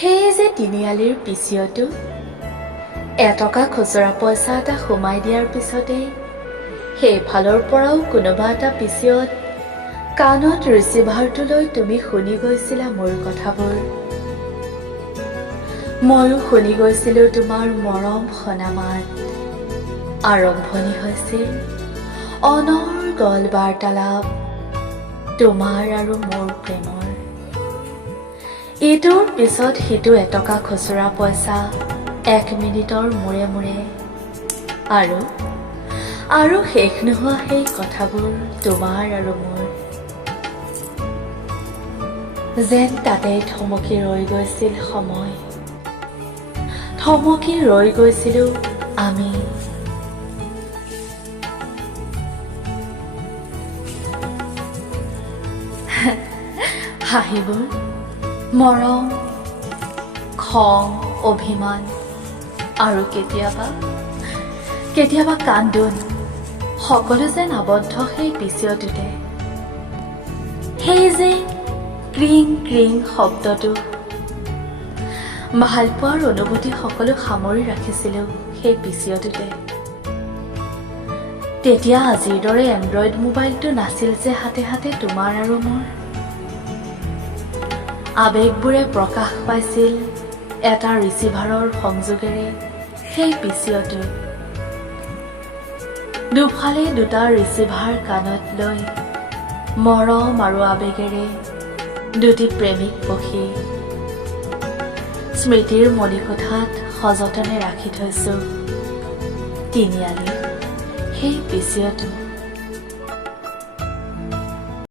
সেই যে তিনিআলিৰ পিচিঅটো এটকা খুচুৰা পইচা এটা সোমাই দিয়াৰ পিছতেই সেইফালৰ পৰাও কোনোবা এটা পিচিঅত কাণত ৰিচিভাৰটো লৈ তুমি শুনি গৈছিলা মোৰ কথাবোৰ। ময়ো শুনি গৈছিলোঁ তোমাৰ মৰম সনা মাত। আৰম্ভণি হৈছিল অনৰ্গল বাৰ্তালাপ তোমাৰ আৰু মোৰ প্ৰেমৰ। ইটোৰ পিছত সিটো এটকা খুচুৰা পইচা 1 মিনিটৰ মূৰে মূৰে আৰু শেষ নোহোৱা সেই কথাবোৰ তোমাৰ আৰু মোৰ। যেন তাতে থমকি ৰৈ গৈছিল সময়, থমকি ৰৈ গৈছিলোঁ আমি। হাঁহিবোৰ, মৰম, খং, অভিমান আৰু কেতিয়াবা কান্দোন সকলো যেন আবদ্ধ সেই পিচিঅটোতে। সেই যে ক্ৰিং ক্ৰিং শব্দটো, ভালপোৱাৰ অনুভূতি সকলো সামৰি ৰাখিছিলোঁ সেই পিচিঅটোতে। তেতিয়া আজিৰ দৰে এণ্ড্ৰইড মোবাইলটো নাছিল যে হাতে হাতে তোমাৰ আৰু মোৰ। আৱেগবোৰে প্ৰকাশ পাইছিল এটা ৰিচিভাৰৰ সংযোগেৰে সেই পিচিঅটোত। দুফালে দুটা ৰিচিভাৰ কাণত লৈ মৰম আৰু আৱেগেৰে দুটি প্ৰেমিক পক্ষী স্মৃতিৰ মণিকোঠাত সযতনে ৰাখি থৈছোঁ তিনিআলিৰ সেই পিচিঅটো।